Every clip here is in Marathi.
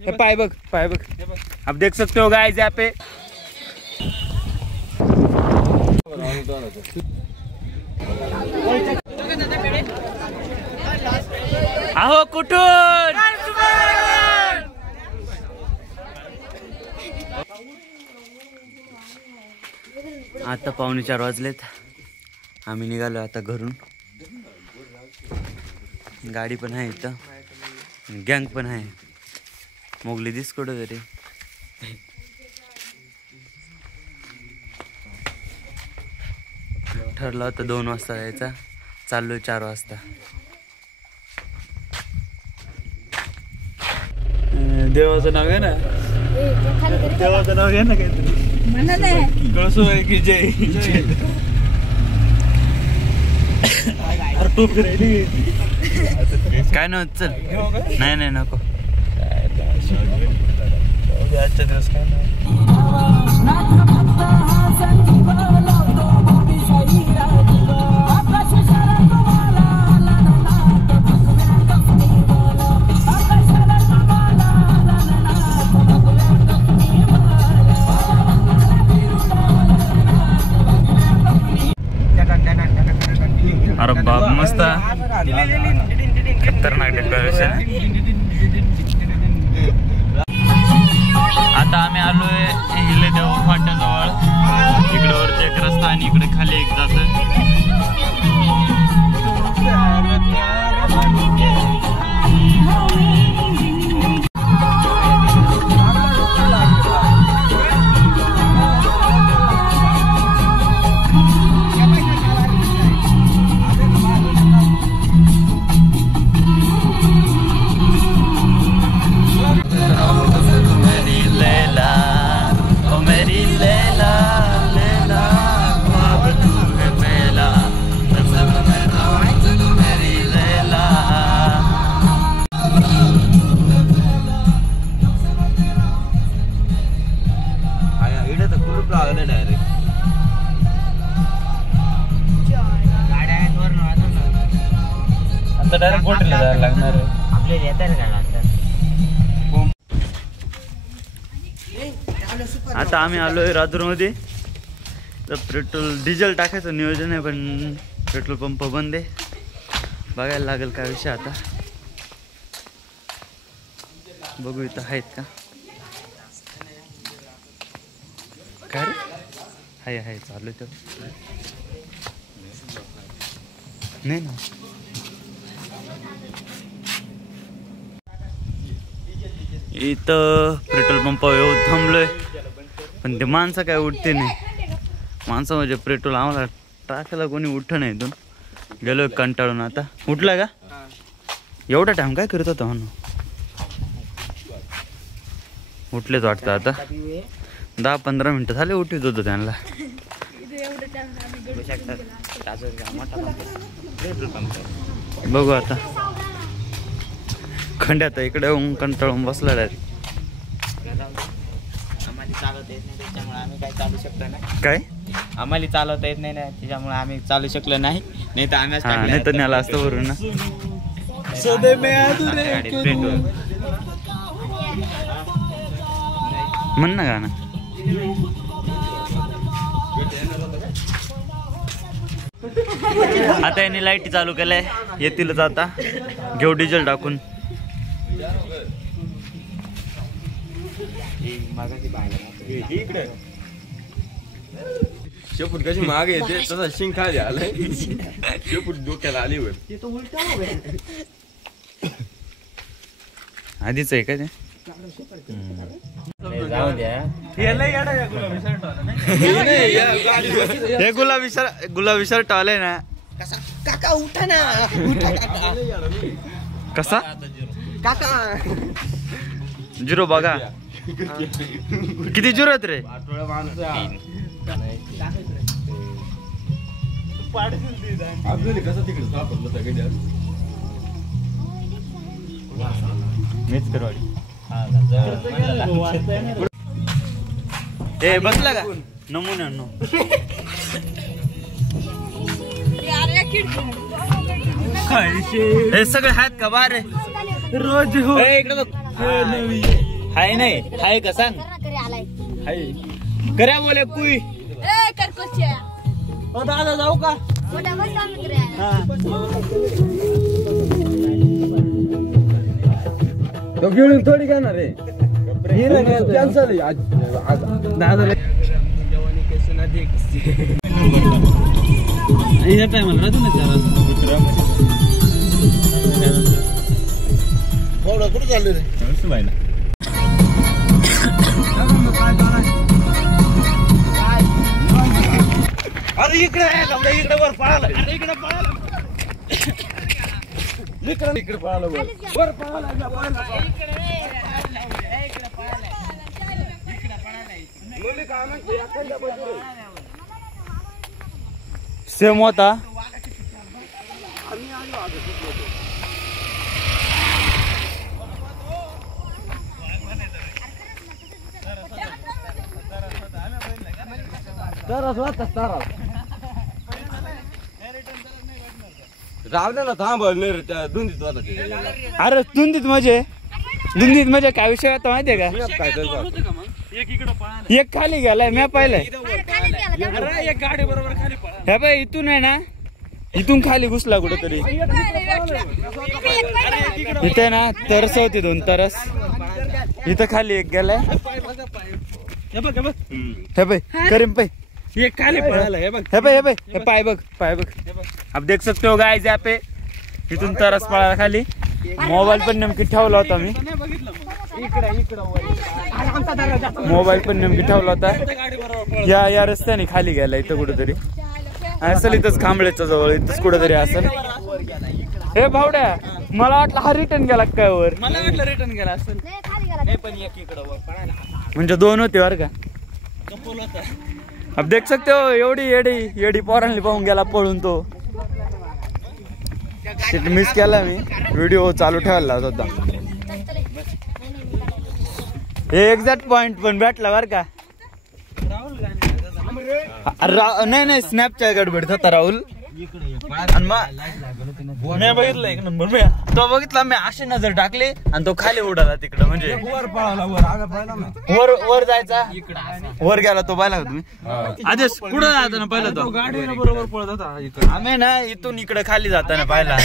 पाए बग अब देख सकते हो गाइस यहाँ पे। आहो कुठून आता 4:45 वाजलेत। आम्ही निघालो आता घरून। गाडी पण आहे इथं, गँग पण आहे। मोगली दिस कुठं तरी। ठरलं होतं 2 वाजता जायचा, चाललोय 4 वाजता। देवाचं नाव आहे ना, देवाचं नाव आहे ना काहीतरी, कळसो आहे की जय काय ना। चल नाही नाही नको, आजच्या दिवस काय नाही। अरे बाप मस्त खतरनाक डेकोरेशन। आता आम्ही आलोय हिलेदेव फाट्याजवळ। इकडे वरती एक रस्ता आणि इकडे खाली एक जात। डायरेक्ट बोटीला जायला लागणार आहे आपल्याला। आता आम्ही आलोय राजूरमध्ये। तर पेट्रोल डिझेल टाकायचं नियोजन आहे, पण पेट्रोल पंप बंद आहे। बघायला लागेल काय विषय आता, बघू इथं आहेत का काय रे। आहे चालू आहे तर नाही ना। इथं पेट्रोल पंपावर येऊन थांबलोय, पण ते माणसं काय उठते नाही। माणसं म्हणजे पेट्रोल आम्हाला टाकायला कोणी उठत नाही। इथून गेलोय कंटाळून। आता उठला का? एवढा टाइम काय करत होता म्हणून? उठलेच वाटतं आता। 10-15 मिनिटं झाले उठीत होतो त्यांना। बघू आता खंड्यात इकडे येऊन कंटाळून बसला डायरेक्ट। आम्हाला चालवता येत नाही त्याच्यामुळे आम्ही काय चालू शकलो नाही। काय आम्हाला चालवता येत नाही ना, त्याच्यामुळे आम्ही चालू शकलो नाही। नाही तर आम्ही नाही तर न्याला असतं भरून ना। म्हण ना गाणं। आता यांनी लाईट चालू केलंय, येतीलच आता। घेऊ डिझेल टाकून। शेपूट कशी मागे येते तसा शिंग खाली आलाय। शेपूट डोक्याला आली वर। आधीच आहे का ते? गुलाबी शर्ट आले ना। काका उठा ना, कसा काका 0 बघा किती 0 आहेत रे। मीच करवाडी ए बसला का नमुना नो। हे सगळे आहेत का बारे रोज हो इकडे हाय नाही हाय का सांग हाय करा बोले कुई दादा जाऊ का तो घेऊन थोडी घेणार रे कॅन्सल दादा या टायमाला राहतो ना 4 वाजता कुठे चालले रे अरे इकडे इकडे वर पळाला इकडे पळाला इकडे पळाला वर पळाला सेम होता रावल्याला थांब धुंदीत होता अरे धुंदीत म्हणजे काय विषय होता माहितीये का काय एक खाली गेलाय मी पाहिलंय एक गाडी बरोबर खाली पळा हे बाई इथून आहे ना इथून खाली घुसला कुठेतरी इथे ना तरस होती 2 तरस इथं खाली एक गेलाय हे बाई करीम पाय एक खाली पळाला हे बघ हे पाय बघ अब देख सकते हो गाइस यहाँ पे इथून तरस पळाला खाली मोबाईल पण नेमकी ठेवला होता मी मोबाईल पण नेमकी ठेवला होता या रस्त्याने खाली गेला इथं कुठेतरी असेल इथंच खांबळेच्या जवळ इथंच कुठेतरी असेल हे भावड्या मला वाटलं हा रिटर्न गेला काय वर मला वाटलं रिटर्न गेला असेल म्हणजे 2 होते बरं का अब देख सकते हो एवढी येडी पोरांनी पाहून गेला पळून तो मिस केला मी व्हिडिओ चालू ठेवायला होता हे एक्झॅक्ट पॉइंट पण भेटला बर का नाही स्नॅपच्या गडबडीत होता राहुल मी बघितलं 1 नंबर तो बघितला मी अशी नजर टाकली आणि तो खाली उडाला तिकडं म्हणजे वर जायचा वर गेला तो पाहिला का तुम्ही आदेश कुठं जाताना पाहिला तो गाडी बरोबर पळत होता आम्ही ना इथून इकडे खाली जाताना पाहिला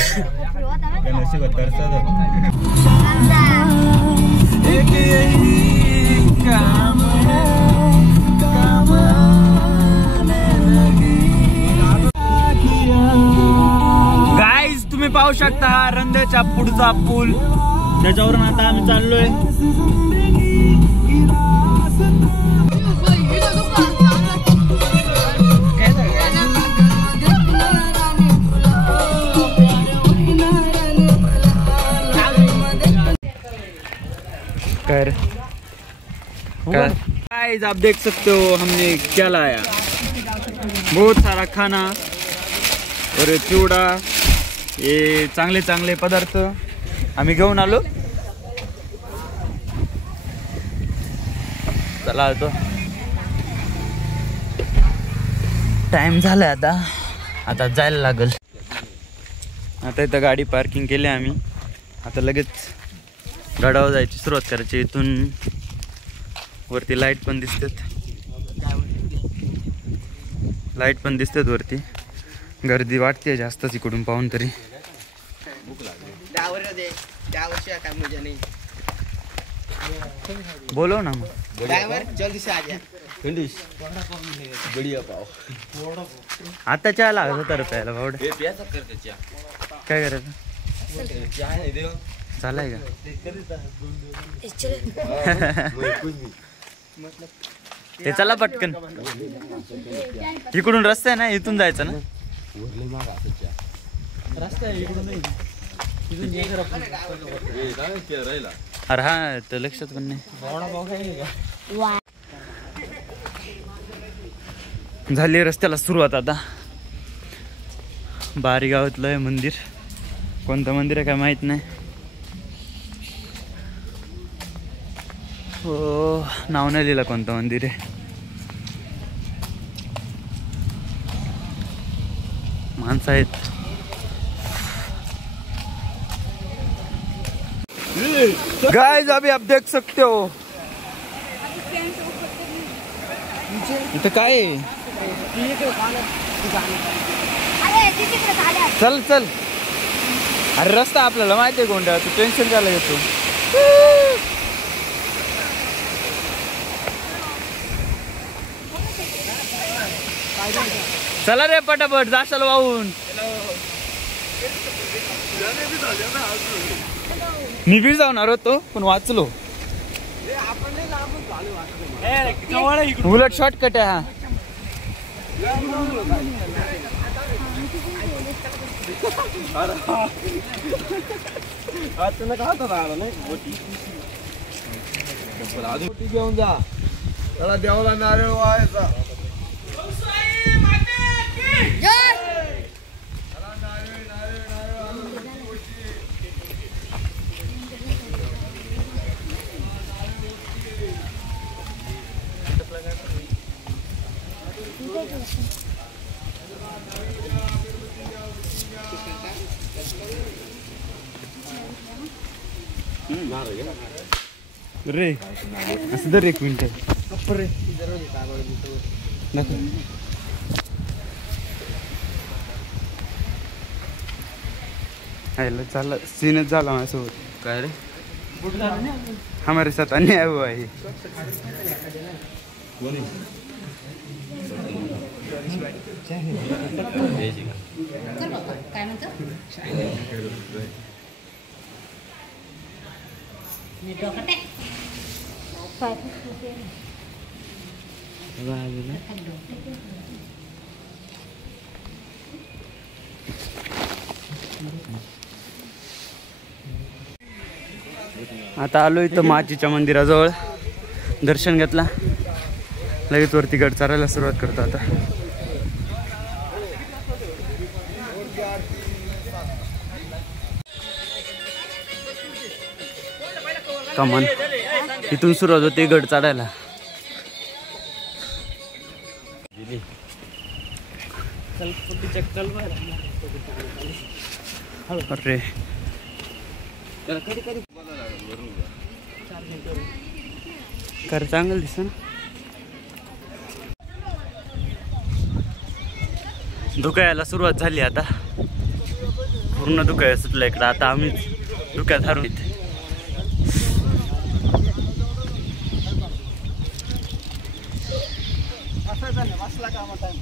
गाईज तुम्ही पाहू शकता हा रंध्याच्या पुढचा पूल त्याच्यावरून आता आम्ही चाललोय गाइस आप देख सकते हो हमने क्या लाया बहुत सारा खाना और चिवडा ये चांगले पदार्थ आम्ही घेऊन आलो चला आता टाइम झालाय आता जायला लागल आता इथं गाडी पार्किंग केली आम्ही आता लगेच गडावर जायची सुरुवात करायची इथून वरती लाईट पण दिसतात वरती गर्दी वाटते जास्तच इकडून पाहून तरी बोलो ना मग जल्दी से आ जा बढ़िया पाव आता चहा लागत होता रे प्यायला भावडे काय करायचं चालाय का ते चला पटकन इकडून रस्ता आहे ना इथून जायचं ना अरे हा तर लक्षात पण नाही झाली रस्त्याला सुरुवात आता बारी गावातलं आहे मंदिर कोणतं मंदिर आहे काय माहित नाही हो नाव नाही लिहिलं कोणतं मंदिर आहे माणसं आहेत गाइस अभी आप देख सकते हो इथं काय आहे? चल चल अरे रस्ता आपल्याला माहिती आहे कोणता तू टेन्शन काय घेतो चला रे पटापट जाशाल वाहून मी बी जाणार होतो पण वाचलो उलट शॉर्टकट आहे हा घेऊन जा त्याला देवाला नारळ व्हायचा रे असं दर 1 मिनिट चाल सीनच झाला माझ्यासोबत काय रे हमारे साथ अन्याय हुआ है आता आलो इथं माचीच्या मंदिराजवळ दर्शन घेतला लगेच वरती गड चढायला सुरुवात करतो आता कमान इथून सुरुवात होते गड चढायला अरे कर चांगलं दिसत ना धुका यायला सुरुवात झाली आता पूर्ण धुका सुटला इकडं आता आम्हीच धुक्यात हरून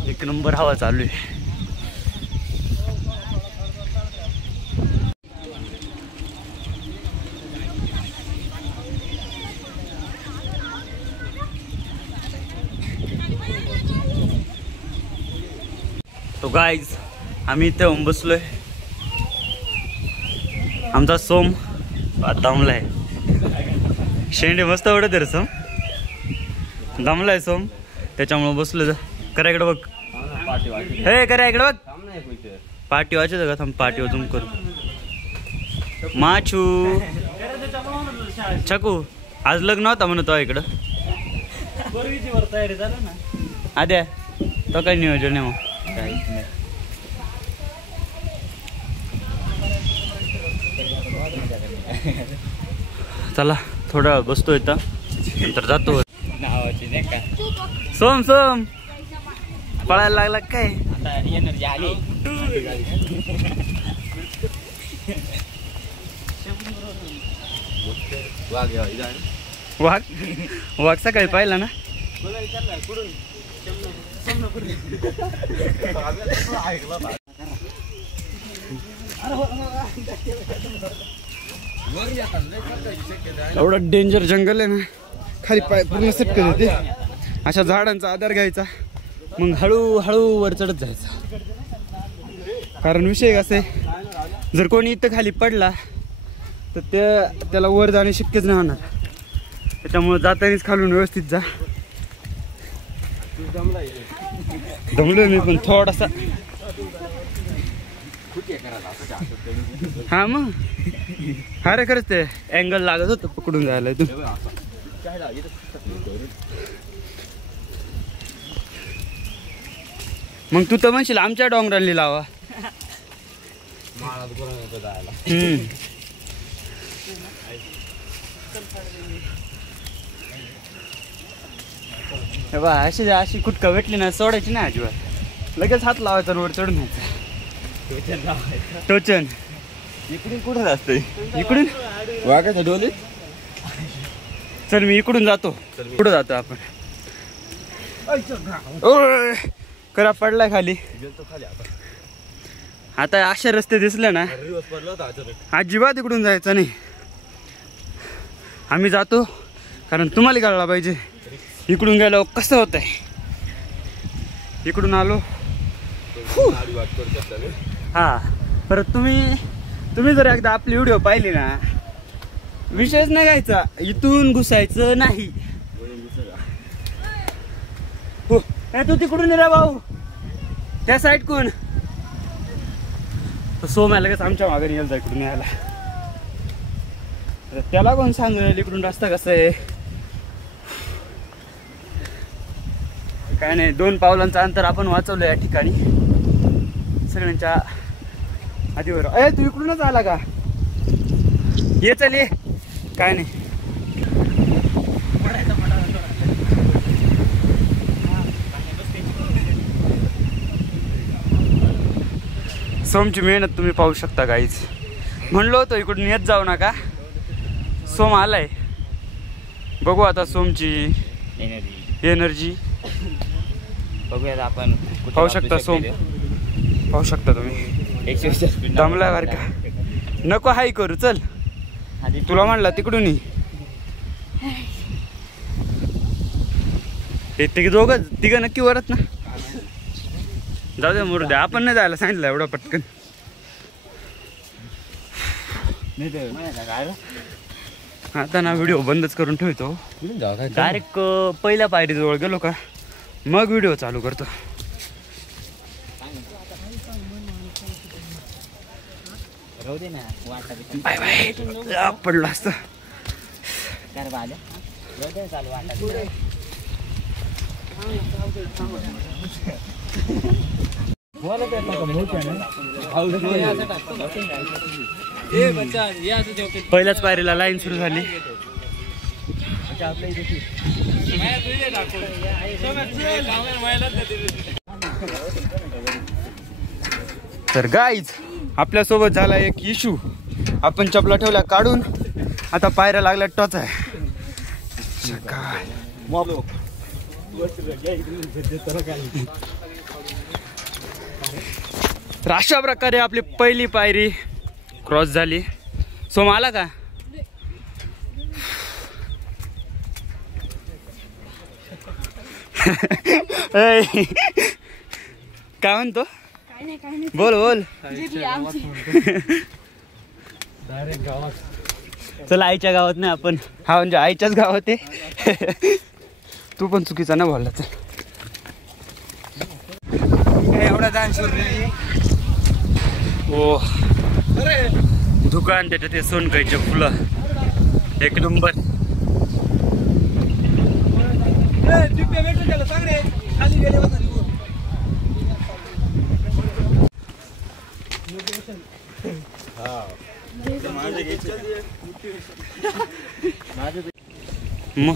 एक नंबर हवा चालू आहे तो गाईज आम्ही इथे येऊन बसलोय आमचा सोम दमलाय शेंडे मस्त आवडत रे सोम दमलाय सोम त्याच्यामुळे बसलो करा इकडे बघ हे करा इकडे बघ पाठी वाचायचं का थांब पाठी वाचून करू माचू छकू आज लग्न होता म्हणतो इकडं आद्या तो काय नियोजन आहे मग चला थोडा बसतो इथं नंतर जातो सोम सोम पळायला लागला काय एनर्जी आली वाघ वाघ सकाळी पाहिला ना एवढं डेंजर जंगल आहे ना खाली पाय पूर्ण सिटकत होते अशा झाडांचा आधार घ्यायचा मग हळूहळू वर चढत जायचा कारण विषय कसा आहे जर कोणी इथं खाली पडला तर त्याला वर जाणे शक्यच नाही होणार त्याच्यामुळे जातानीच खालून व्यवस्थित जा दमलोय मी पण थोडासा हा मग हा रे खरंच ते अँगल लागत होतं पकडून जायला तू मग तू तर म्हणशील आमच्या डोंगरांनी लावा अशी अशी कुटका भेटली ना सोडायची ना अजिबात, लगेच हात लावायचा वर चढून घ्यायचा. टोचन इकडून कुठं असतंय? इकडून वाघाच्या डोली. चल मी इकडून जातो. कुठं जातो आपण? ओय, करा पडलाय खाली. आता असे रस्ते दिसले ना अजिबात इकडून जायचं नाही. आम्ही जातो कारण तुम्हाला कळला पाहिजे इकडून गेलो कसं होतंय. इकडून आलो. हा परत तुम्ही जर एकदा आपली व्हिडिओ पाहिली ना, विषयच नाही घ्यायचा, इथून घुसायचं नाही. हो तू तिकडून रे भाऊ, त्या साईड कोण सोम्या लगेच आमच्या मागे येईल जा इकडून यायला. त्याला कोण सांगेल इकडून रस्ता कसा आहे काय नाही. 2 पावलांचं अंतर आपण वाचवलं या ठिकाणी सगळ्यांच्या आधीवर. तू इकडूनच आला का? ये चल ये. काय नाही सोमची मेहनत तुम्ही पाहू शकता गाईज. म्हणलो होतो इकडून येत जाऊ नका, सोम आलाय. बघू आता सोमची एनर्जी बघूयात आपण. पाहू शकता सोम, पाहू शकता तुम्ही दमला बरं का. नको हाय करू, चल तुला म्हणला तिकडून ते दोघं तिघं नक्की वरत ना. जाऊ दे मुरू द्या, आपण नाही जायला सांगितलं एवढं पटकन. आता ना व्हिडिओ बंदच करून ठेवतो. डायरेक्ट पहिल्या पायरीजवळ गेलो का मग व्हिडिओ चालू करतो. Bye bye. पडलं असतं. पहिल्याच पायरीला लाईन सुरू झाली. तर गाईज आपल्यासोबत झाला एक इशू. आपण चपला ठेवल्या काढून, आता पायऱ्या लागल्या टच आहे. तर अशा प्रकारे आपली पहिली पायरी क्रॉस झाली. सोम आला का? काय म्हणतो? बोल बोल. चला आईच्या गावात नाही आपण. हा म्हणजे आईच्याच गावात आहे. तू पण चुकीचा ना बोलला. तर एवढा दान हो दुकान त्याच्यात ते सोनकाईचे फुलं एक नंबर. मग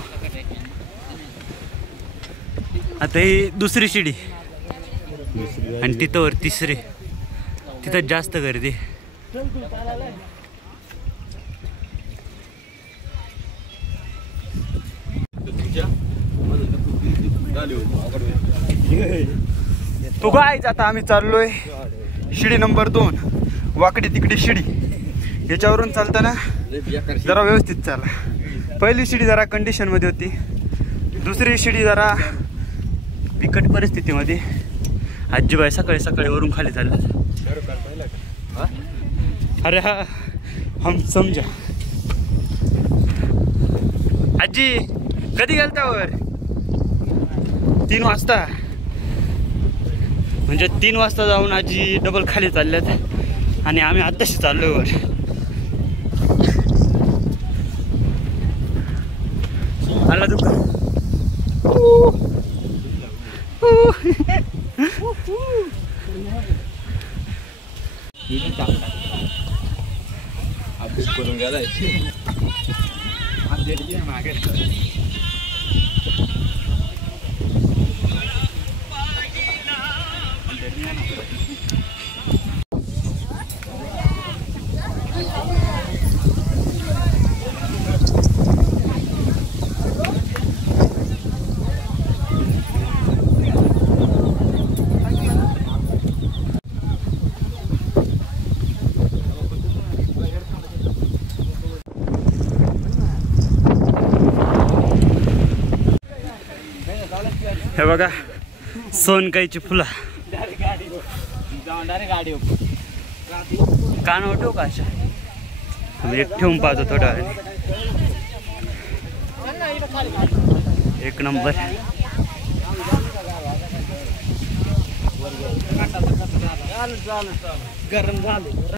आता ही दुसरी शिडी आणि तिथं वर तिसरी. तिथं जास्त गर्दी. तो काय आता आम्ही चाललोय शिडी नंबर 2. वाकडी तिकडी शिडी. याच्यावरून चालताना जरा व्यवस्थित चाला. पहिली शिडी जरा कंडिशन मध्ये होती, दुसरी शिडी जरा बिकट परिस्थितीमध्ये. आजीबाई सकाळी सकाळी वरून खाली चालला. अरे हा हम समजा. आजी कधी गेलता वर? 3 वाजता. म्हणजे 3 वाजता जाऊन आजी डबल खाली चालल्यात आणि आम्ही आत्ताशी चाललोय वर. आला दुकान. करून गेलाय. हे बघा सोनकाईची फुलं कान ठेवू का अशा एक ठेवून पाहतो थोड्या वेळाने. एक नंबर.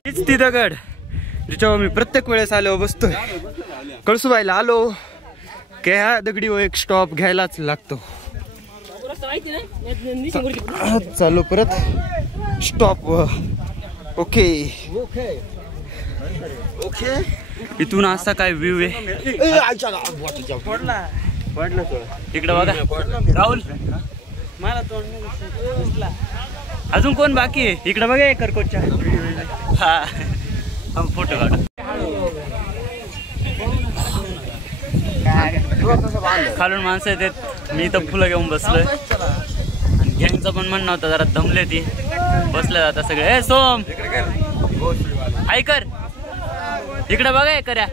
हीच ती दगड ज्याच्यावर मी प्रत्येक वेळेस आलो बसतोय. कळसूबाईला आलो की ह्या दगडीवर एक स्टॉप घ्यायलाच लागतो. चालू परत स्टॉप. Okay okay. इथून असा काय व्ह्यू आहे. इकडे बघा राहुल. अजून कोण बाकी आहे इकडे बघा. करकोटच्या हा फोटो काढ. खालून माणसं येतात. मी तर फुलं घेऊन बसलोय. आणि गँगचं पण म्हणणं होतं जरा दमले ती बसले जाता सगळे. ए सोम हाय कर इकडे बघा हे करा.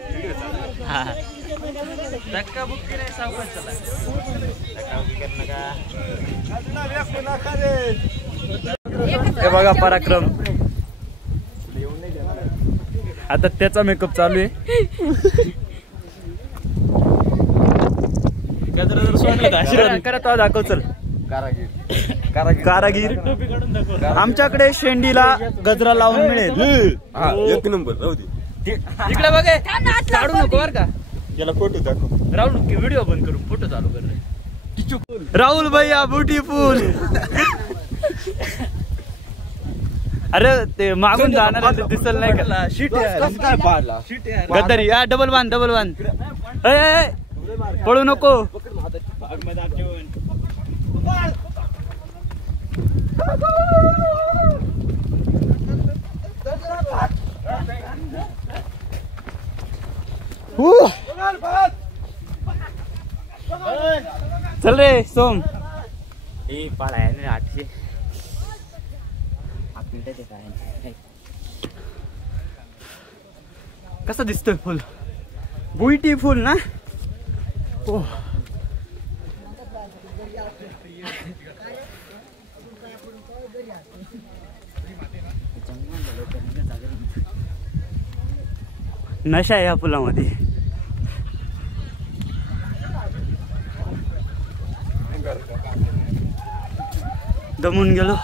हा हे बघा पराक्रम. आता त्याचा मेकअप चालू आहे. करा तो दाखव. चल कारागीर. आमच्याकडे शेंडीला गजरा लावून मिळेल. एक नंबर राहू दे. इकडे बघे काढू नको बर का. याला फोटो दाखव. राहुल व्हिडिओ बंद करून फोटो चालू कर. राहुल भैया ब्युटीफुल. अरे ते मागून जाणार दिसल नाही का. शीट गद्दारी. हा डबल बांध डबल बांध. पळू नको. चल रे सोम. पाळाय 800 मिनिटाचे काय. कसं दिसतोय फुल. ब्युटीफुल ना. ओ नशा आहे या फुलामध्ये. दमून गेलो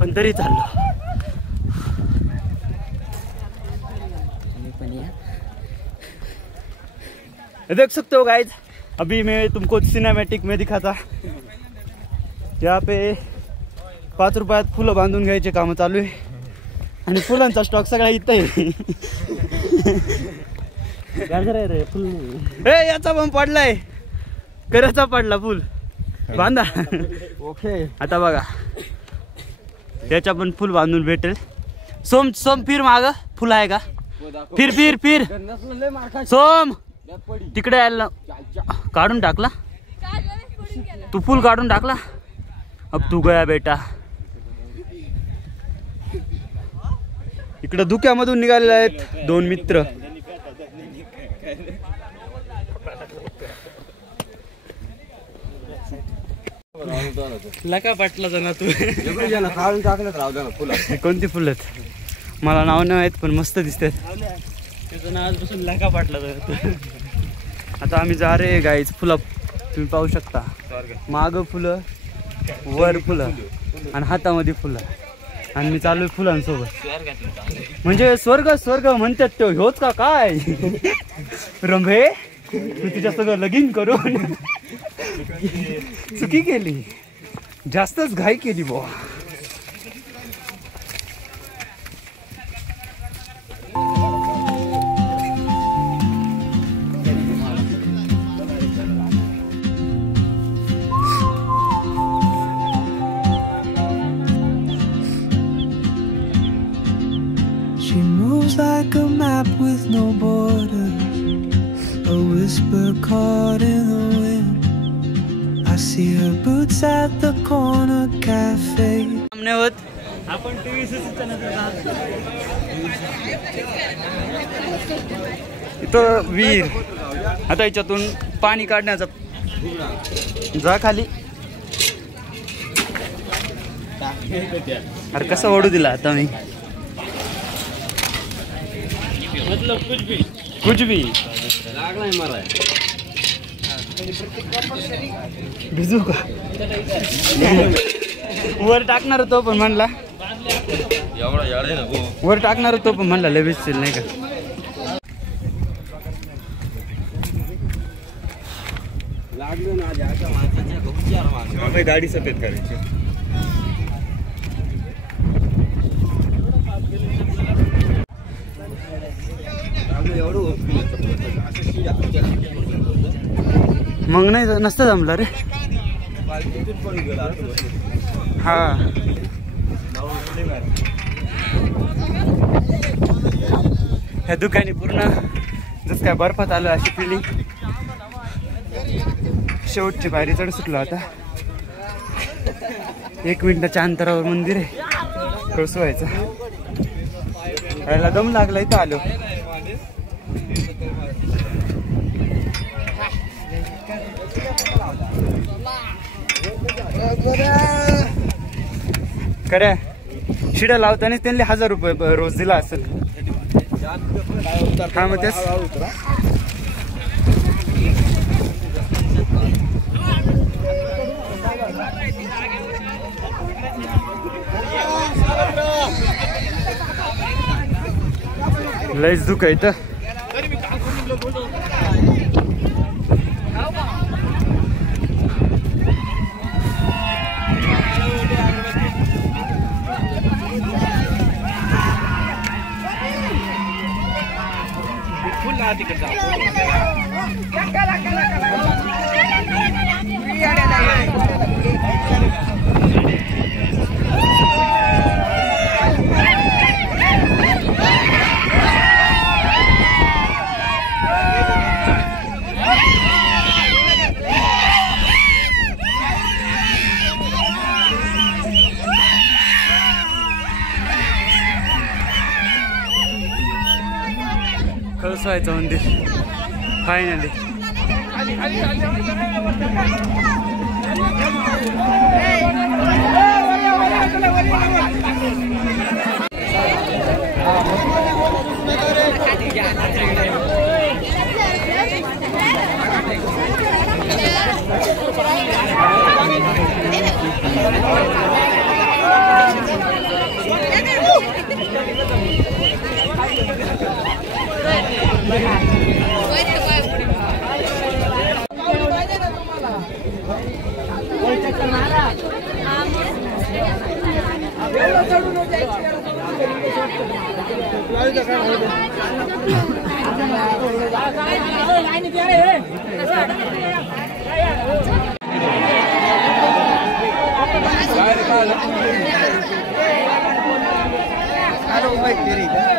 पण तरी चाललो. देख सकते हो गाइज अभी मैं तुमको सिनेमैटिक में दिखाता. यहाँ पे 5 रुपयात फुलं बांधून घ्यायचे काम चालू आहे. आणि फुलांचा स्टॉक सगळा इथं आहे. याचा पण पडलाय. कराचा पडला फुल बांधा. ओके आता बघा त्याच्या पण फुल बांधून भेटेल. सोम सोम फिर माग फुल आहे का. फिर फिर फिर सोम तिकडे यायला काढून टाकला. तू फुल काढून टाकला. अब तू गया बेटा. इकडे धुक्यामधून निघालेले आहेत 2 मित्र. लका पाटला जाणार तू. काढून टाकलं राहू द्या ना फुलं. कोणती फुलं आहेत मला नाव नाही आहेत पण मस्त दिसतात. त्याचं नाव आजपासून लका पाटला जाणार. आता आम्ही जा रे गाईज. फुलं तुम्ही पाहू शकता. माग फुलं वर फुलं आणि हातामध्ये फुलं. आणि मी चालू आहे फुलांसोबत. म्हणजे स्वर्ग स्वर्ग म्हणतात तो ह्योच का काय. रंभे तू तिच्या सगळं लगीन करून चुकी केली. जास्तच घाई केली बुवा. like a map with no border, a whisper caught in the wind. I see her boots at the corner cafe. सामने होत आपण टीव्ही इथं विहीर. आता याच्यातून पाणी काढण्याचा जा खाली. अरे कसं ओढू दिला आता मी. कुछ भी लागलाय मला. भिजू का वर टाकणार होतो पण म्हणला एवढा याड आहे ना गो. वर टाकणार होतो पण म्हणला लय भिजतील नाही का. लागलं ना ज्याच्या माणसाच्या खूप माणसं गाडी सफेद करायची. मग नाही नसतं जमलं रे. हा ह्या दुकानी पूर्ण जसं काय बर्फात आलं अशी फिलिंग. शेवटची पायरी चढ सुटलो आता. 1 मिनिटाच्या अंतरावर मंदिर आहे कळसवायचं. यायला दम लागला इथं आलो. खऱ्या शिड्या लावतानाच त्यांनी 1000 रुपये रोज दिला असेल. हा मग तेच लयच दुःख आहे. कळसवायचं मंदिर फायनली.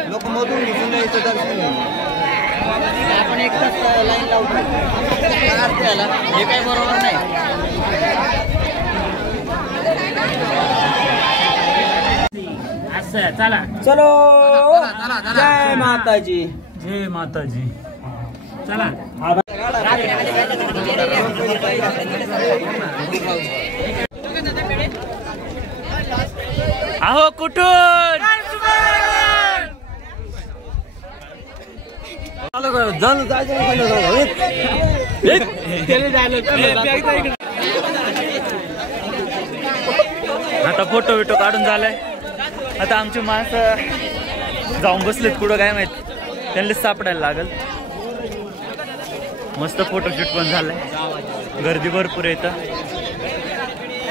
लोक मधून घुसून यायचं दर्शन. आपण एक तास लाईन लावतो. काय अर्थ याला? हे काही बरोबर नाही. असं चला चलो. जय माताजी. जय माताजी. चला अहो कुठून आता फोटो बिटो काढून झालाय. आता आमची माणसं जाऊन बसलेत कुठं काय माहित. त्यांनाच सापडायला लागल. मस्त फोटोशूट पण झालाय. गर्दी भरपूर येतं.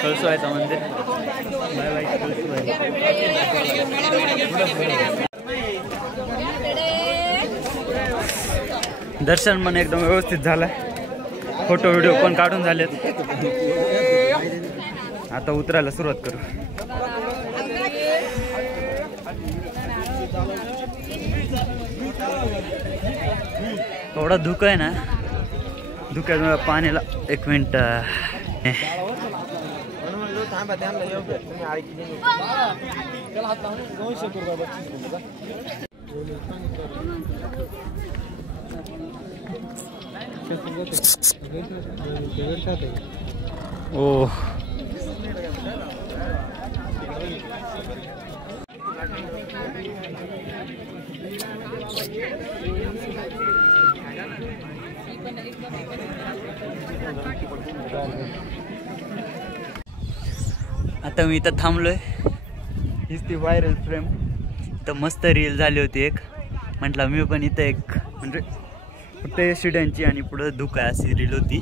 कळसवायचं मंदिर. Bye bye कळसवाय. दर्शन पण एकदम व्यवस्थित झालंय. फोटो व्हिडिओ पण काढून झालेत. आता उतरायला सुरुवात करू. थोडा धुका आहे ना, धुक्यामुळे पाण्याला 1 मिनिट ओ आता मी इथं थांबलोय. हीच ती व्हायरल फ्रेम. तर मस्त रील झाली होती एक. म्हटलं मी पण इथं एक म्हणजे फक्त स्टुडंटची आणि पुढं धुका अशी रील होती,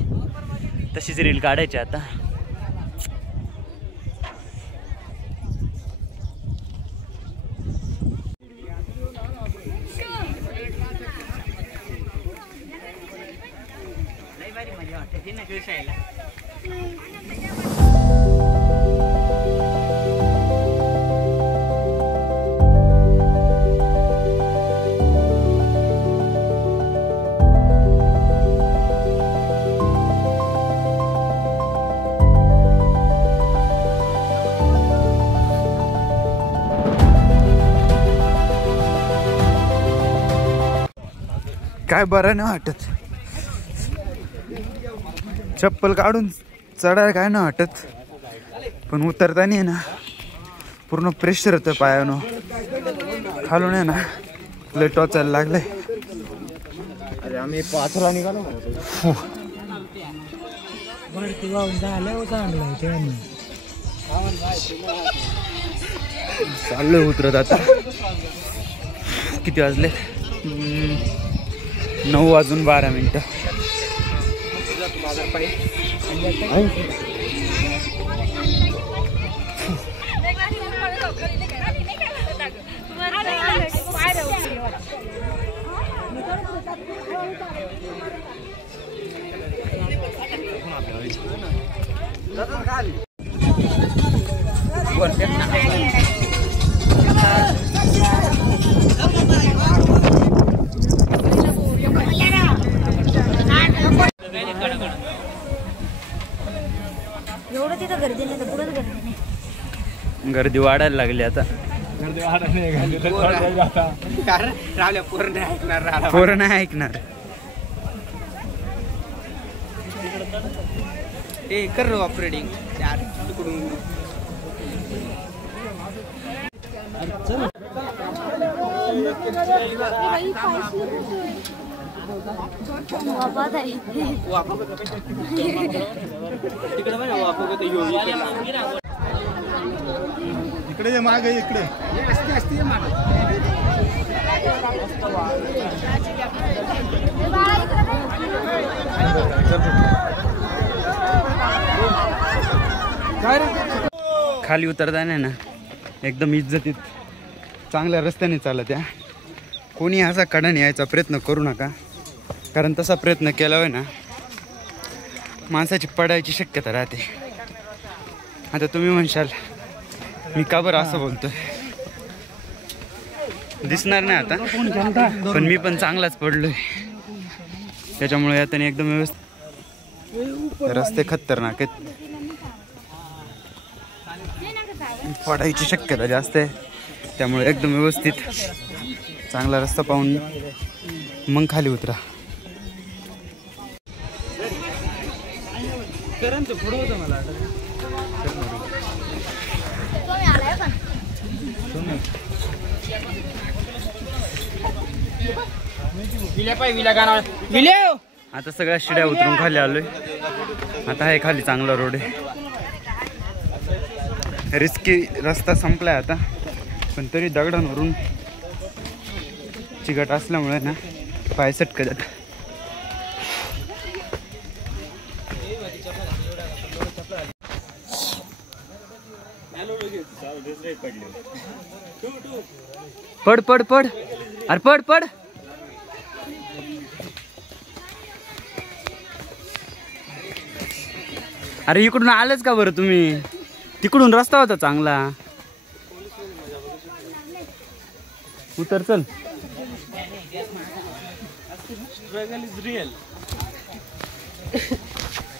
तशीच रील काढायची आता. काय बरं नाही वाटत, चप्पल काढून चढायला काय नाही वाटत, पण उतरताना आहे ना पूर्ण प्रेशर होतं पायानं. खालून आहे ना लय टोचायला लागलंय. अरे आम्ही 5ला निघालो. चाललोय उतरत आता. किती वाजले? 9:12. एवढं तिथं गर्दी नाही तर पुढंच गर्दी नाही. गर्दी वाढायला लागली आता. पोरं नाही ऐकणार. ते कर ऑपरेटिंग इकडे मागे इकडे खाली उतरताना ना एकदम इज्जतीत चांगल्या रस्त्याने चालत या. कोणी असा कडाने यायचा प्रयत्न करू नका, कारण तसा प्रयत्न केला होय ना माणसाची पडायची शक्यता राहते. आता तुम्ही म्हणशाल मी का बरं असं बोलतोय, दिसणार नाही आता, पण मी पण चांगलाच पडलोय. त्याच्यामुळे आता एकदम व्यवस्थित. रस्ते खतरनाक आहेत, पडायची शक्यता जास्त आहे. त्यामुळे एकदम व्यवस्थित चांगला रस्ता पाहून मग खाली उतरा. आता सगळ्या शिड्या उतरून खाली आलोय. आता आहे खाली चांगला रोड आहे. रिस्की रस्ता संपलाय आता, पण तरी दगडांवरून चिकट असल्यामुळे ना पाय सटकत. पड पड पड, अरे पड पड. अरे इकडून आलेच का बरं तुम्ही? तिकडून रस्ता होता चांगला. उतर चल. Struggle is real.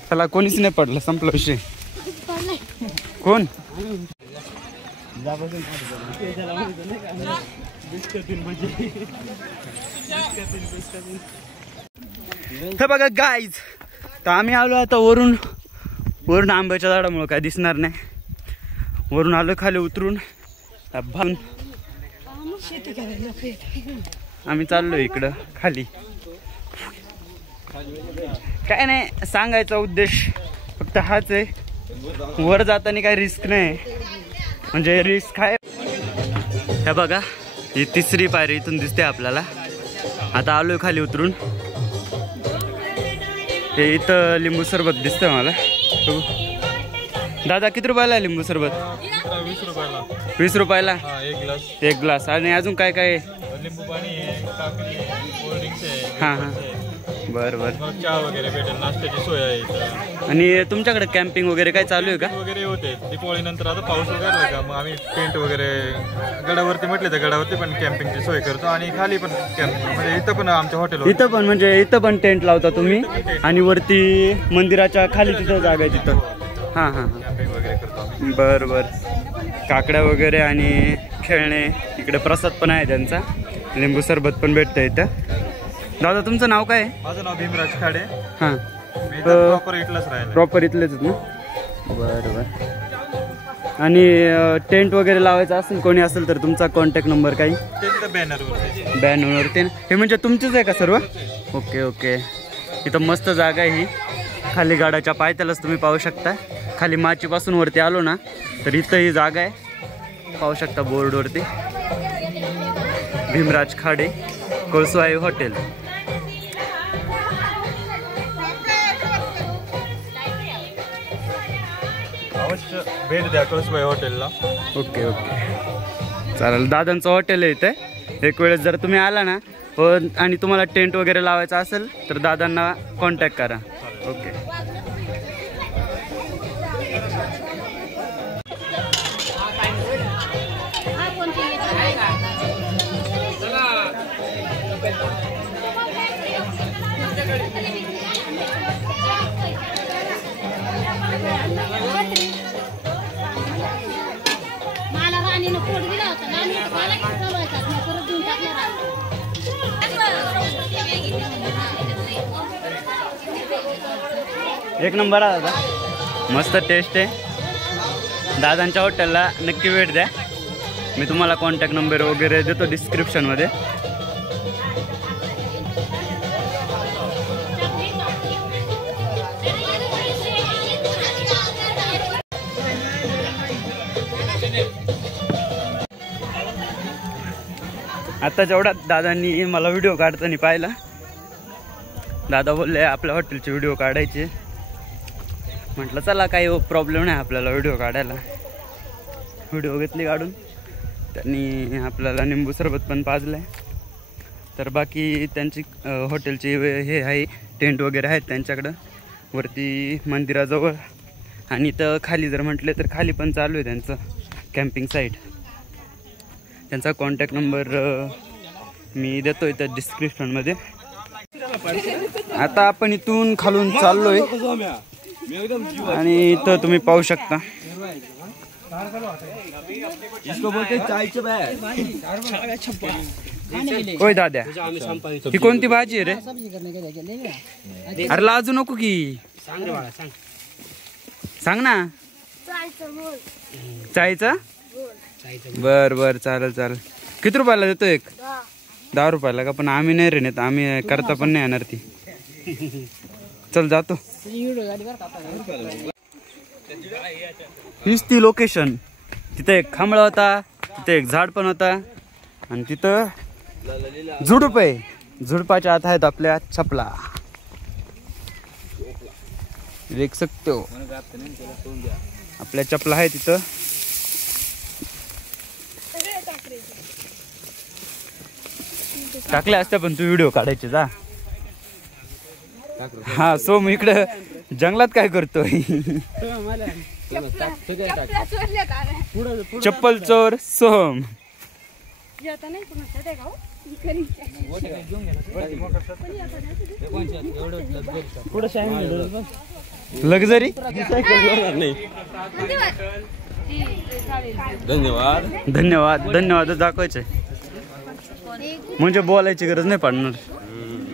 त्याला कोणीच नाही पडलं, संपलं विषय. कोण हे बघा गाईज, तर आम्ही आलो आता वरून आंब्याच्या झाडामुळे काय दिसणार नाही. वरून आलो खाली उतरून आम्ही चाललो इकडं खाली. काय नाही, सांगायचा उद्देश फक्त हाच आहे, वर जाताना काही रिस्क नाही. म्हणजे रिस्क आहे. हे बघा, ही तिसरी पायरी इथून दिसते आपल्याला. आता आलोय खाली उतरून. हे इथं लिंबू सरबत दिसतंय मला. दादा किती रुपयाला आहे लिंबू सरबत? 20 रुपयाला. 20 रुपयाला एक ग्लास. आणि अजून काय काय आहे? लिंबू पाणी आहे, काकडी आहे, कोल्ड ड्रिंक्स आहे. हां हां, बरं बरं. मग चहा वगैरे भेटेल, नाश्त्याची सोय आहे इथं. आणि तुमच्याकडे कॅम्पिंग वगैरे काय चालू आहे का? वगैरे होते दीपावली नंतर. आता पाऊस वगैरे का मग आम्ही टेंट वगैरे गडावरती म्हटले तर गडावरती पण कॅम्पिंगची सोय करतो. आणि खाली पण म्हणजे इथं पण आमच्या हॉटेल इथं पण, म्हणजे इथं पण टेंट लावता तुम्ही? आणि वरती मंदिराच्या खाली तिथं जागा आहे तिथं? हां हां हां, कॅम्पिंग वगैरे करतो आम्ही. बरं बरं. काकड्या वगैरे आणि खेळणे. इकडे प्रसाद पण आहे त्यांचा, लिंबू सरबत पण भेटतं इथं. दादा तुमचं नाव काय आहे? माझं नाव भीमराज खाडे. हां, मी प्रॉपर इथलाच राहिला. प्रॉपर इथलेच ना? बरं बरं. आणि टेंट वगैरे लावायचं असेल, कोणी असेल तर तुमचा कॉन्टॅक्ट नंबर काही? बॅनरवरती ना? हे म्हणजे तुमचंच आहे का सर्व? Okay okay. इथं मस्त जागा आहे ही. खाली गाडाच्या पायथ्यालाच तुम्ही पाहू शकता. खाली माचीपासून वरती आलो ना तर इथं ही जागा आहे, पाहू शकता बोर्डवरती. भीमराज खाडे कोळसवाई हॉटेल. अवश्य भेट द्या कोळसवाई हॉटेलला. ओके ओके, चालेल. दादांचं हॉटेल आहे इथे. एक वेळेस जर तुम्ही आला ना आणि तुम्हाला टेंट वगैरे लावायचा असेल तर दादांना कॉन्टॅक्ट करा. ओके. मला राणीनं पोट दिला होता. राणी मला किती चालवायचा, मी परत देऊन टाकणार. एक नंबर आहे दादा, मस्त टेस्ट आहे. दादांच्या हॉटेलला नक्की भेट द्या. मी तुम्हाला कॉन्टॅक्ट नंबर वगैरे देतो डिस्क्रिप्शनमध्ये. आता जेवढा दादांनी मला व्हिडिओ काढताना पाहिला, दादा बोलले आपल्या हॉटेलचे व्हिडिओ काढायचे. म्हटलं चला, काही प्रॉब्लेम नाही आपल्याला व्हिडिओ काढायला. व्हिडिओ घेतली काढून. त्यांनी आपल्याला लिंबू सरबत पण पाजलं आहे. तर बाकी त्यांची हॉटेलची हे आहे, टेंट वगैरे आहेत त्यांच्याकडं वरती मंदिराजवळ. आणि इथं खाली जर म्हटले तर खाली पण चालू आहे त्यांचं कॅम्पिंग साईट. त्यांचा कॉन्टॅक्ट नंबर मी देतो इथं डिस्क्रिप्शनमध्ये. आता आपण इथून खालून चाललोय आणि इथं तुम्ही पाहू शकता. होय दाद्या, ही कोणती भाजी आहे रे? अरे लाजू नको की, सांग ना. चायचं? बर बर, चालेल चालेल. किती रुपयाला देतो एक? 10 रुपयाला का? पण आम्ही नाही रे नेत, आम्ही करता पण नाही येणार ती. चल जातो. हीच ती लोकेशन. तिथे एक खांबळा होता, तिथे एक झाड पण होता आणि तिथं झुडूप आहे. झुडपाच्या आत आहेत आपल्या चपला. देख सकते हो, आपल्या चपला आहे तिथं. टाकल्या असत्या पण तू व्हिडिओ काढायचे जा. हा सोम इकडं जंगलात काय करतोय? चप्पल चोर सोम. लक्झरी धन्यवाद. धन्यवाद धन्यवादच दाखवायचे म्हणजे बोलायची गरज नाही पडणार.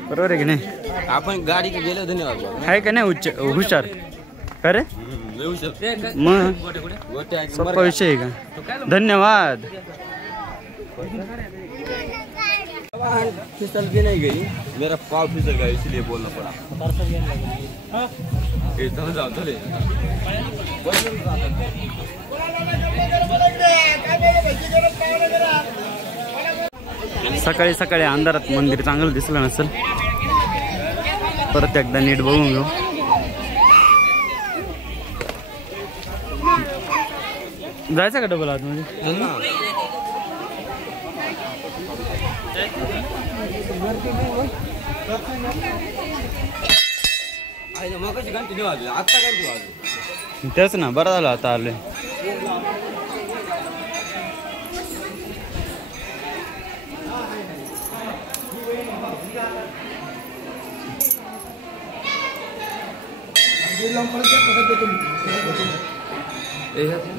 बरोबर आहे की नाही? आपण गाडी गेलो धन्यवाद. आहे का नाही हुशार का रे? मग सोपा विषय आहे का? धन्यवाद. फिसल भी नहीं गई, मेरा पाव फिसल गया इसलिए बोलना पड़ा. जाओ चले. सकाळी सकाळी अंधारात मंदिर चांगलं दिसलं नसेल. परत एकदा नीट बघून घेऊ. जायचं का डबल आतमध्ये? मगाशी कंटिन्यू वाजले, आता कंटिन्यू वाजले. तेच ना, बरं झालं आता आलोय.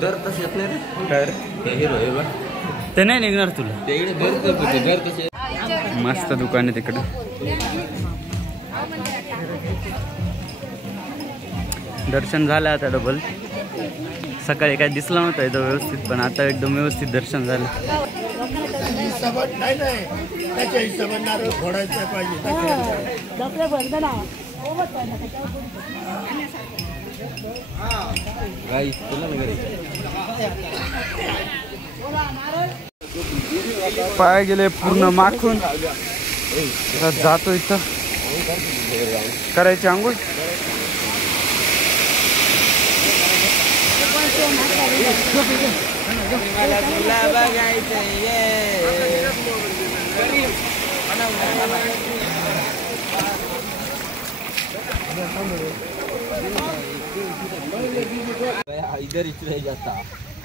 दर तसे येत नाही रे. हिरो ते नाही निघणार तुला. ते दर तसे. मस्त दुकान आहे तिकडं. दर्शन झालं आता डबल. सकाळी काय दिसलं नव्हतं इथं व्यवस्थित, पण आता एकदम व्यवस्थित दर्शन झालं. पाय गेले पूर्ण माखून. जातो इथं करायची आंघोळ.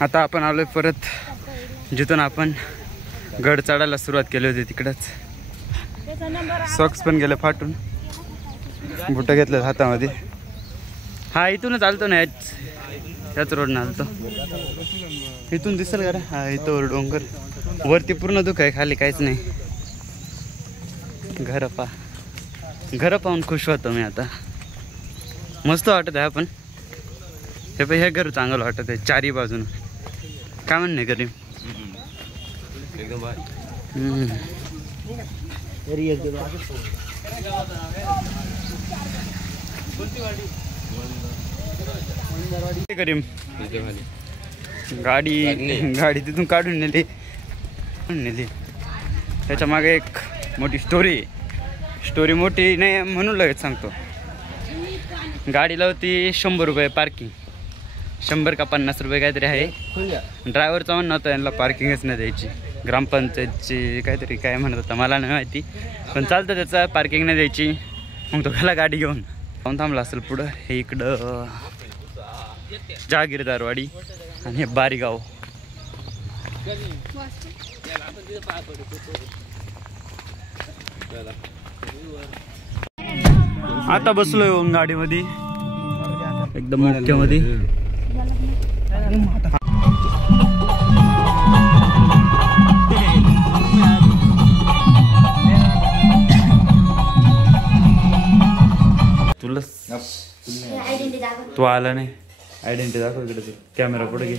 आता आपण आलोय परत जिथून आपण गड चढायला सुरुवात केली होती तिकडच. सॉक्स पण गेले फाटून. बुट घेतलं हातामध्ये. हा इथूनच आलतो ना, याच रोडनं आलतो. इथून दिसेल का रे? हा इथं डोंगर. वरती पूर्ण दुःख आहे, खाली काहीच नाही. घर पाहून खुश होतो मी आता. मस्त वाटत आहे. आपण हे घर चांगलं वाटत आहे चारी बाजून. काय म्हणणे करीम? एकदम भारी. करीम गाडी तिथून काढून नेली. त्याच्या मागे एक मोठी स्टोरी मोठी नाही म्हणून लगेच सांगतो. गाडीला होती 100 रुपये पार्किंग. 100 का 50 रुपये काहीतरी आहे. ड्रायव्हरचा म्हणणं होतं यांना पार्किंगच नाही द्यायची. ग्रामपंचायतची काहीतरी काय म्हणत होता मला नाही माहिती, पण चालतं त्याचा. पार्किंग नाही द्यायची. मग तो गेला गाडी घेऊन. जाऊन थांबला असेल पुढं. हे इकडं जहागीरदारवाडी आणि हे बारीगाव. आता बसलोय गाडीमध्ये एकदम मोठ्यामध्ये. तुला तू आला नाही. आयडेंटिटी दाखव इकडे. कॅमेरा पुढे घे.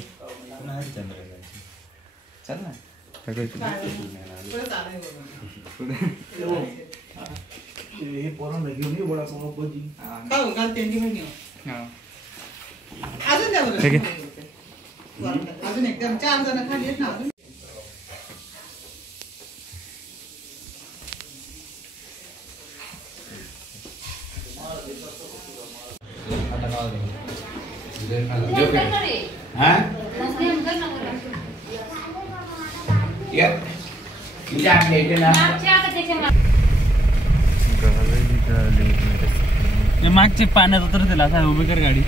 मागचे पाण्यात उतरतील असा उभी कर गाडी.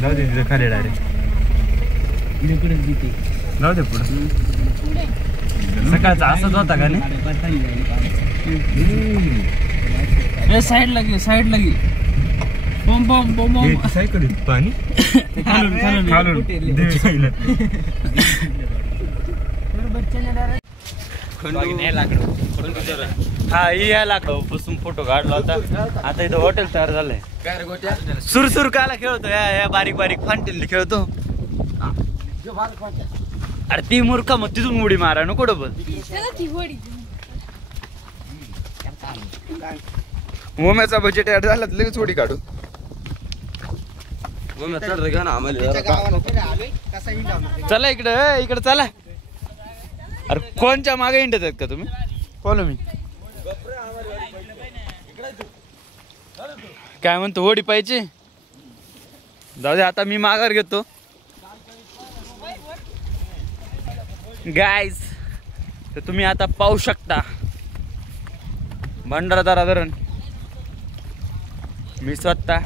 जाऊ दे तिथे खाली डायरेक्ट. जाऊ दे पुढे. सकाळचा असंच होता का नाही? साईड लगे बम बम बम बम पाणी हा या लाकडं बसून फोटो काढला होता. आता इथं हॉटेल तयार झालंय. सुरसुर काला खेळतो या बारीक बारीक फांटील खेळतो. अरे ती मूर्खा मग तिथून उडी मारा नको डबल. मोम्याचा बजेट ऍड झाला तर लगेच उडी काढू. चला इकडे चला. अरे कोणच्या मागे इंटत आहेत का तुम्ही? Follow me. काय म्हणतो होडी पाहिजे? जाऊ दे आता मी माघार घेतो. गाईज तर तुम्ही आता पाहू शकता भंडारदरा धरण. मी स्वतः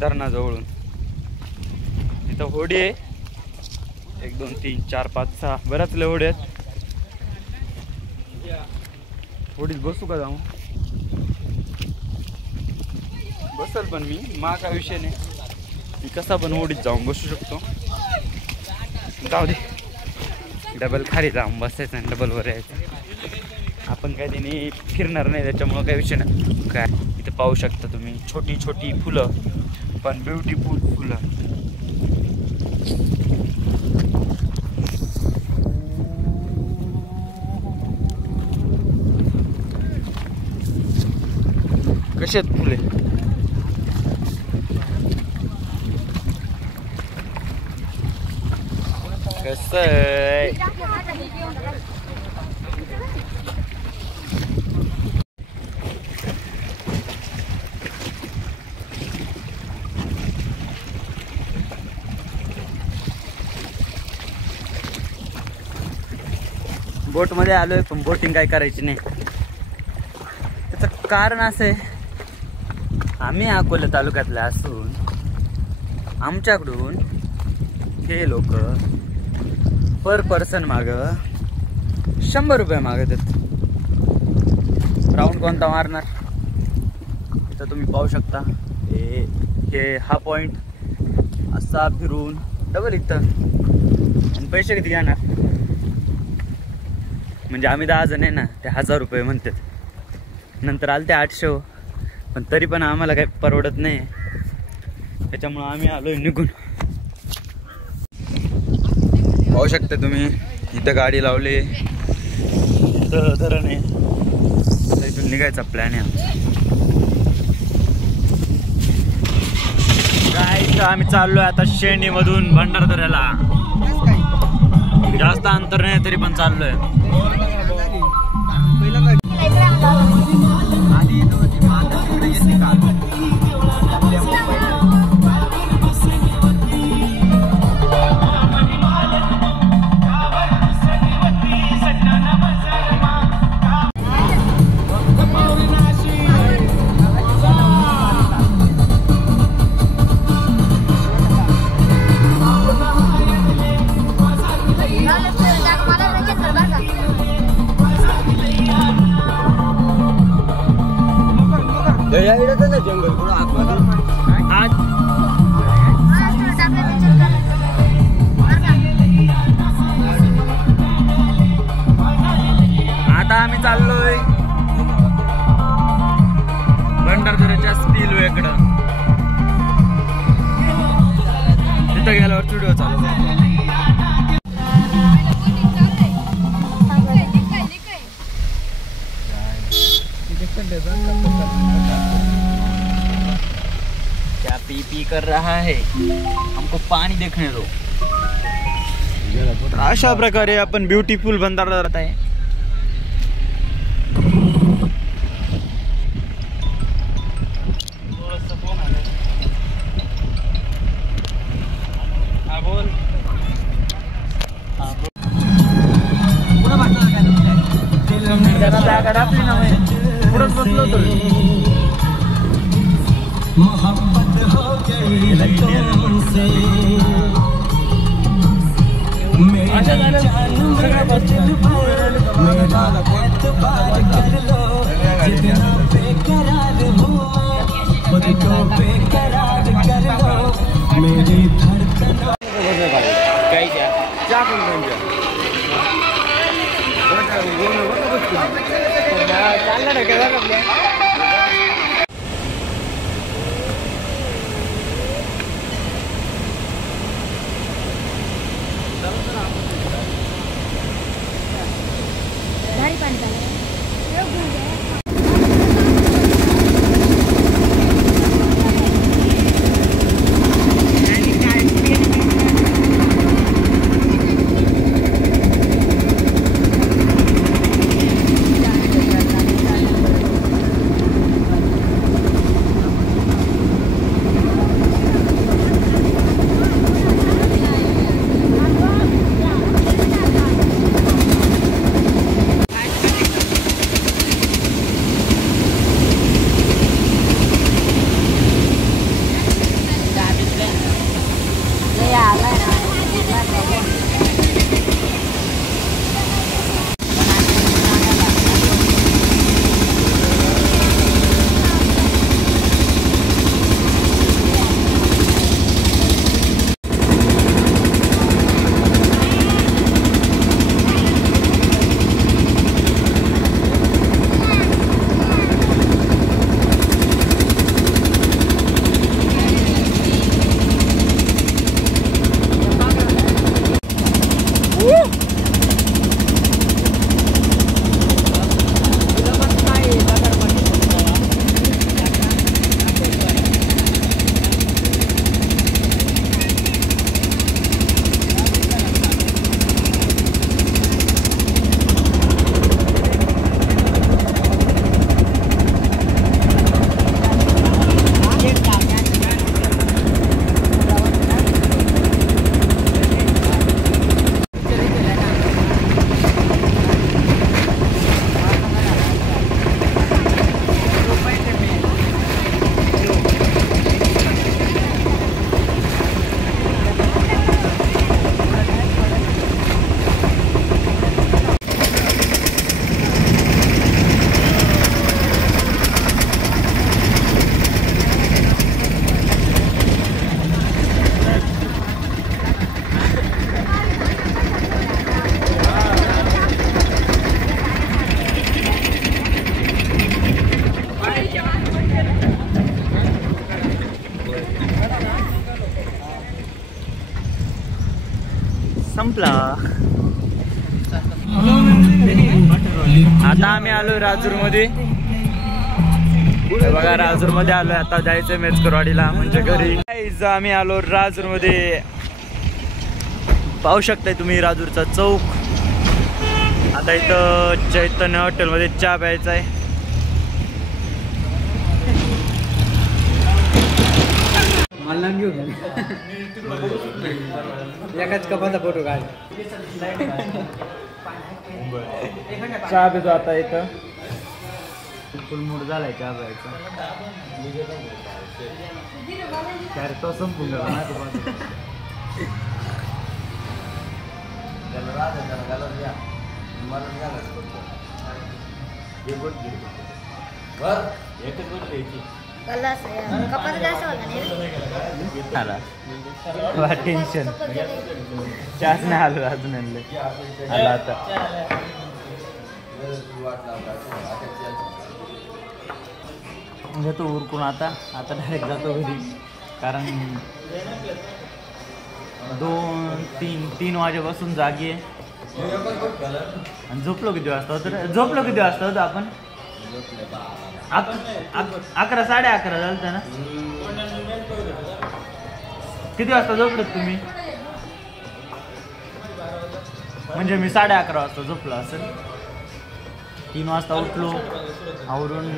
धरणाजवळून. इथं होडी आहे 1 2 3 4 5 6 बऱ्याच लय होडी आहेत. होडीत बसू का जाऊ? बसल पण मी काय विषय नाही. मी कसा पण होडीत जाऊन बसू शकतो. जाऊ दे डबल खाली जाऊन बसायचं आणि डबल वर यायचं. आपण काय त्याने फिरणार नाही त्याच्यामुळं काही विषय नाही. काय इथं पाहू शकता तुम्ही छोटी छोटी फुलं पण ब्युटिफुल फुलं. कशी आहेत फुले? कसं आहे? बोट मध्ये आलोय पण बोटिंग काय करायची नाही. त्याचं कारण असं आहे आम्ही अकोला तालुक्यातले असून आमच्याकडून हे लोक पर पर्सन माग 100 रुपये मागतात. राऊंड कोणता मारणार? इथं तुम्ही पाहू शकता हे हा पॉइंट असा फिरून डबल इथं. आणि पैसे किती घेणार? म्हणजे आम्ही 10 जण आहे ना, ते 1000 रुपये म्हणतात. नंतर आले ते 800 पण तरी पण आम्हाला काही परवडत नाही. त्याच्यामुळं आम्ही आलोय निघून. पाहू शकता तुम्ही इथं गाडी लावली. इथं धरण आहे. इथून निघायचा प्लॅन आहे. काय आम्ही चाललोय आता शेंडीमधून भंडारदऱ्याला. जास्त अंतर नाही तरी पण चाललोय. आता आम्ही चाललोय भंडारदऱ्याच्या स्पिलवेकडं. तिथं गेल्यावर व्हिडिओ चालू. क्या पी पी कर रहा है? हमको पानी देखने दो. अशा प्रकारे आपण ब्युटिफुल भंडारदरा आहे. मोहब्बत हो गई तुमसे मेरे भारी पाणी झालं संपला. आता आम्ही आलो राजूर मध्ये. बघा राजूर मध्ये आलोय. आता जायचंय मेचकरवाडीला म्हणजे घरी. आम्ही आलो राजूर मध्ये. पाहू शकताय तुम्ही राजूरचा चौक. आता इथं चैतन्य हॉटेल मध्ये चहा प्यायचा आहे. मला घेऊ एकाच कपाचा फोटो काढ. चहा पितो आता इथं. फुल मूड झालाय चहा प्यायचा. काय तो संपून गेला ना तो. टेन्शन चहाच नाही आलो अजून. आला आता. घेतो उरकून आता डायरेक्ट जातो घरी. कारण 2-3 वाजेपासून जागी आहे. आणि झोपलो किती वाजता होतं आपण? 11-11:30 झालं ना. किती वाजता झोपलोत तुम्ही? म्हणजे मी 11:30 वाजता झोपलो असेल. 3 वाजता उठलो. आवरून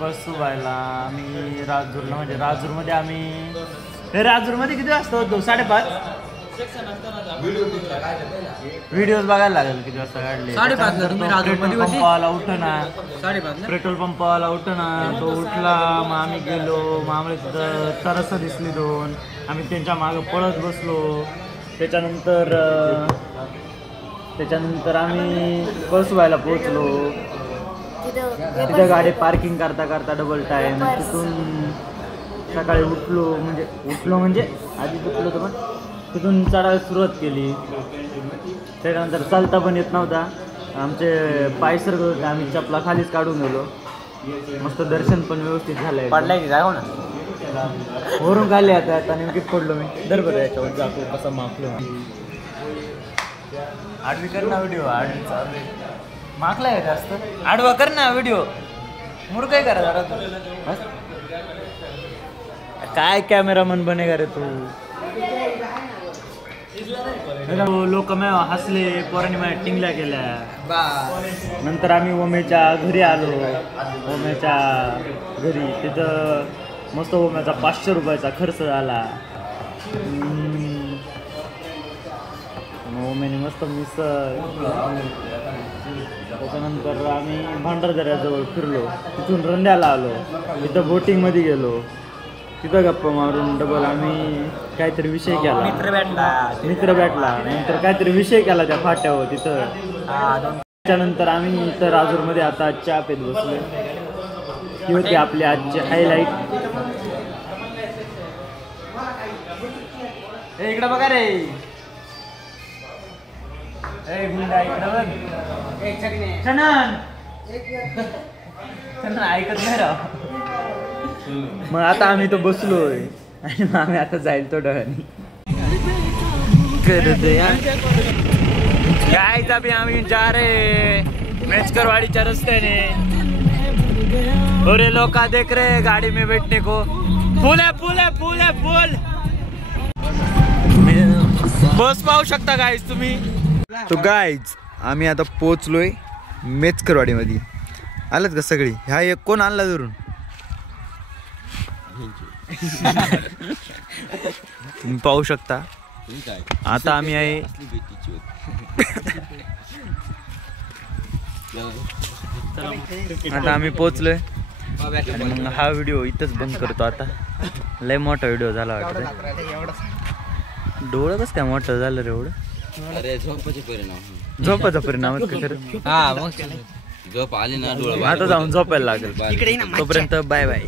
कसं व्हायला आम्ही राजूरला म्हणजे राजूरमध्ये आम्ही राजूरमध्ये किती वाजता होतो? 5:30. व्हिडिओज बघायला लागेल किती वाजता काढले. 5:30 पेट्रोल पंपाला उठना. 5:30 पेट्रोल पंपाला उठना. तो उठला. मग आम्ही गेलो. मग आम्हाला तरस दिसली 2. आम्ही त्यांच्या मागे पळत बसलो. त्याच्यानंतर त्याच्यानंतर आम्ही बसवायला पोहोचलो. तिथं गाडी पार्किंग करता करता डबल टाईम. तिथून सकाळी उठलो म्हणजे आधीच उठलो होतो पण तिथून चढायला सुरुवात केली. त्याच्यानंतर चालता पण येत नव्हता. आमचे पाय सरकत होते. आम्ही चपला खालीच काढून गेलो. मस्त दर्शन पण व्यवस्थित झालंय. पडलाय जाऊ ना वरून खाली आता नेमकीच पडलो मी. दरबर याच्यावर जातो कसा माफलो. आडवी कर ना व्हिडिओ. आडवी चालू मागलाय जास्त. आडवा कर ना व्हिडिओ. मूर काय करा जरा तू. काय कॅमेरामन बनेगा रे तू. लोक हसले. पोरांनी माझ्या टिंगल्या केल्या. नंतर आम्ही ओमेच्या घरी आलो. ओमेच्या घरी तिथं मस्त ओम्याचा 500 रुपयाचा खर्च झाला. ओमेने मस्त मिसळ. त्याच्यानंतर आम्ही भांडारदऱ्याजवळ फिरलो. तिथून रंध्याला आलो. तिथं बोटिंगमध्ये गेलो. तिथं गप्पा मारून डबल आम्ही काहीतरी विषय केला. मित्र भेटला. नंतर काहीतरी विषय केला त्या फाट्यावर तिथं. त्याच्यानंतर आम्ही इथं राजूरमध्ये आता चहा पेत बसलो. ही होती आपली आजची हायलाईट. इकडं बघा रे. ऐकत नाही राव. मग आता आम्ही तो बसलोय आणि मग आम्ही आता जाईल तो डोळ्यानी काय बी आम्ही जा रे मेचकरवाडीच्या रस्त्याने. अरे लोग देख रहे गाडी में बैठने को. फुल है फुल है फुल है फुल. बस पाहू शकता गाईज तुम्ही. तो गाईज आम्ही आता पोचलोय मेचकरवाडीमध्ये. आलात का सगळी. ह्या एक कोण आणला धरून. तुम्ही पाहू शकता. आता आम्ही आहे आता आम्ही पोचलोय आणि मग हा व्हिडिओ इथंच बंद करतो. आता लय मोठा व्हिडिओ झाला वाटतं. डोळं कसं काय मोठं झालं रे एवढं. झोपाचा परिणामच का खरं. झोप आली ना डोळा. आता जाऊन झोपायला लागेल. तोपर्यंत बाय बाय.